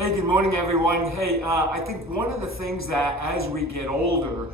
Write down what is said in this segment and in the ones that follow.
Hey, good morning, everyone. Hey, I think one of the things that as we get older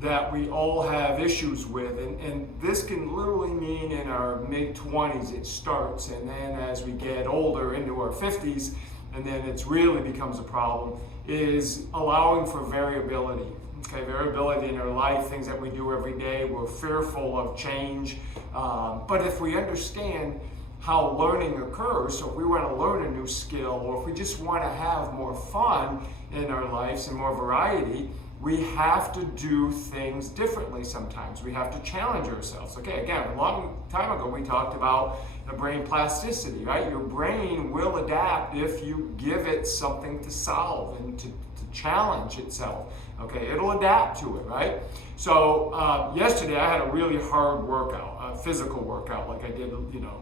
that we all have issues with, and this can literally mean in our mid-20s it starts, and then as we get older into our 50s, and then it really becomes a problem, is allowing for variability. Okay, variability in our life, things that we do every day. We're fearful of change, but if we understand how learning occurs, so if we want to learn a new skill, or if we just want to have more fun in our lives and more variety, we have to do things differently sometimes. We have to challenge ourselves. Okay, again, a long time ago we talked about the brain plasticity, right? Your brain will adapt if you give it something to solve and to challenge itself. Okay, it'll adapt to it, right? So yesterday I had a really hard workout, a physical workout, like I did,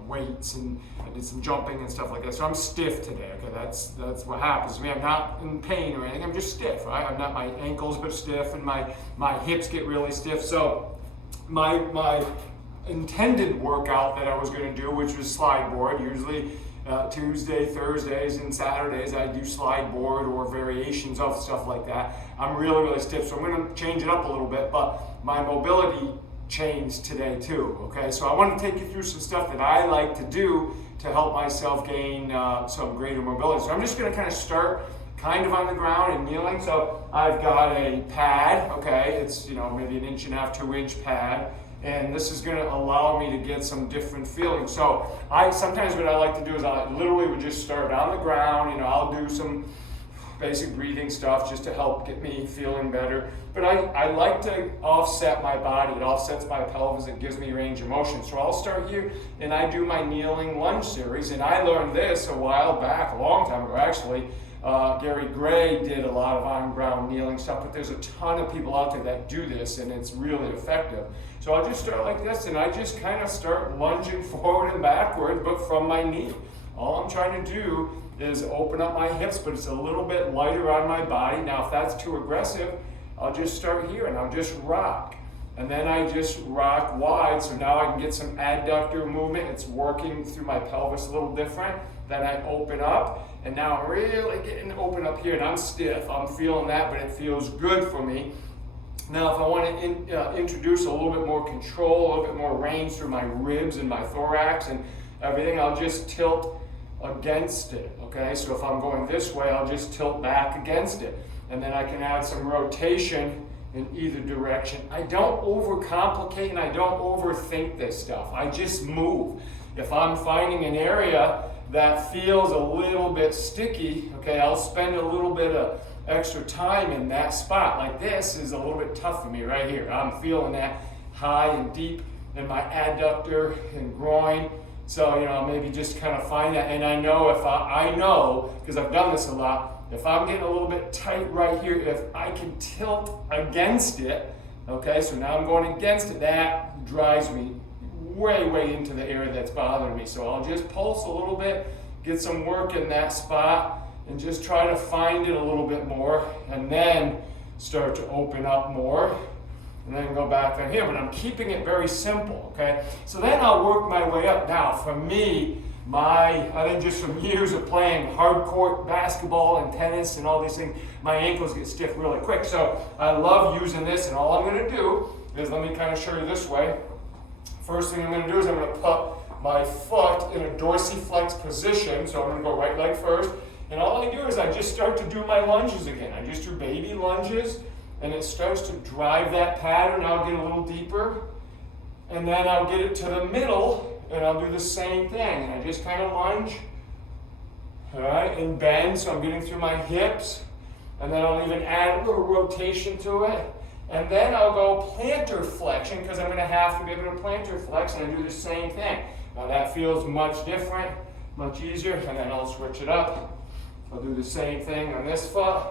weights, and I did some jumping and stuff like that. So I'm stiff today. Okay, that's what happens to me. I'm not in pain or anything. I'm just stiff, right? I'm not. My ankles are stiff, and my hips get really stiff. So my intended workout that I was going to do, which was slide board, usually Tuesday, Thursdays, and Saturdays I do slide board or variations of stuff like that. I'm really, really stiff, so I'm going to change it up a little bit, but my mobility changed today too, okay? So I want to take you through some stuff that I like to do to help myself gain some greater mobility. So I'm just going to kind of start kind of on the ground and kneeling. So I've got a pad, okay? It's, maybe an 1.5 to 2-inch pad. And this is going to allow me to get some different feelings. So sometimes what I like to do is I literally would just start on the ground. I'll do some basic breathing stuff just to help get me feeling better. But I like to offset my body. It offsets my pelvis. It gives me range of motion. So I'll start here, and I do my kneeling lunge series. And I learned this a while back, a long time ago actually. Gary Gray did a lot of on-ground kneeling stuff, but there's a ton of people out there that do this, and it's really effective. So I'll just start like this, and I just kind of start lunging forward and backward, but from my knee. All I'm trying to do is open up my hips, but it's a little bit lighter on my body. Now, if that's too aggressive, I'll just start here, and I'll just rock. And then I just rock wide, so now I can get some adductor movement. It's working through my pelvis a little different. Then I open up, and now I'm really getting open up here, and I'm stiff. I'm feeling that, but it feels good for me. Now, if I want to introduce a little bit more control, a little bit more range through my ribs and my thorax and everything, I'll just tilt against it, okay? So if I'm going this way, I'll just tilt back against it. And then I can add some rotation in either direction. I don't overcomplicate and I don't overthink this stuff. I just move. If I'm finding an area that feels a little bit sticky, okay, I'll spend a little bit of extra time in that spot. Like this is a little bit tough for me right here. I'm feeling that high and deep in my adductor and groin. So, maybe just kind of find that. And I know I know, because I've done this a lot, if I'm getting a little bit tight right here, if I can tilt against it, okay, so now I'm going against it, that drives me way into the area that's bothering me. So I'll just pulse a little bit, get some work in that spot, and just try to find it a little bit more, and then start to open up more, and then go back down here. But I'm keeping it very simple, okay? So then I'll work my way up. Now, for me, I think just from years of playing hardcore basketball and tennis and all these things, my ankles get stiff really quick. So I love using this, and all I'm going to do is, let me kind of show you this way. First thing I'm going to do is I'm going to put my foot in a dorsiflex position. So I'm going to go right leg first. And all I do is I just start to do my lunges again. I just do baby lunges, and it starts to drive that pattern. I'll get a little deeper, and then I'll get it to the middle, and I'll do the same thing. And I just kind of lunge, all right, and bend, so I'm getting through my hips, and then I'll even add a little rotation to it. And then I'll go plantar flexion, because I'm going to have to be able to plantar flex, and I do the same thing. Now that feels much different, much easier, and then I'll switch it up. I'll do the same thing on this foot.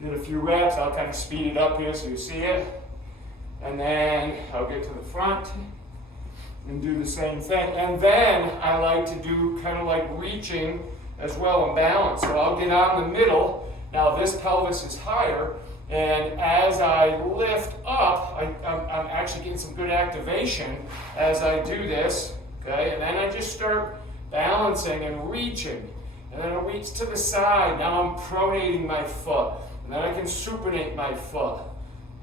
Did a few reps. I'll kind of speed it up here so you see it. And then I'll get to the front and do the same thing. And then I like to do kind of like reaching as well and balance. So I'll get on the middle. Now this pelvis is higher, and as I lift up, I'm actually getting some good activation as I do this, okay? And then I just start balancing and reaching. and then a reach to the side. Now I'm pronating my foot, and then I can supinate my foot.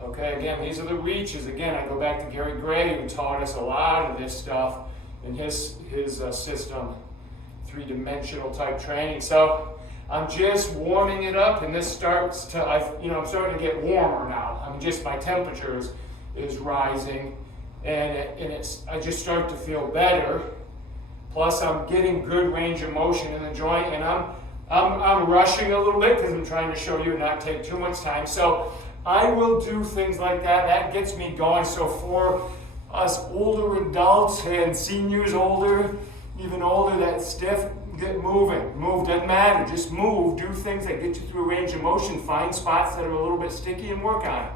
Okay, again, these are the reaches. Again, I go back to Gary Gray, who taught us a lot of this stuff in his system, three-dimensional type training. So I'm just warming it up, and this starts to, I'm starting to get warmer now. I mean, just my temperature is rising, and I just start to feel better. Plus, I'm getting good range of motion in the joint, and I'm rushing a little bit because I'm trying to show you and not take too much time. So I will do things like that. That gets me going. So for us older adults and seniors older, even older, that stiff, get moving. Move, doesn't matter. Just move. Do things that get you through a range of motion. Find spots that are a little bit sticky and work on it.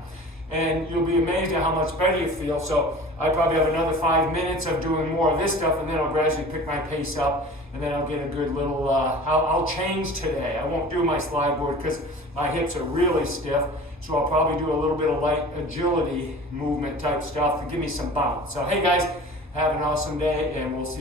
And you'll be amazed at how much better you feel. So I probably have another 5 minutes of doing more of this stuff, and then I'll gradually pick my pace up, and then I'll get a good little, I'll change today. I won't do my slide board because my hips are really stiff. So I'll probably do a little bit of light agility movement type stuff to give me some bounce. So hey guys, have an awesome day, and we'll see you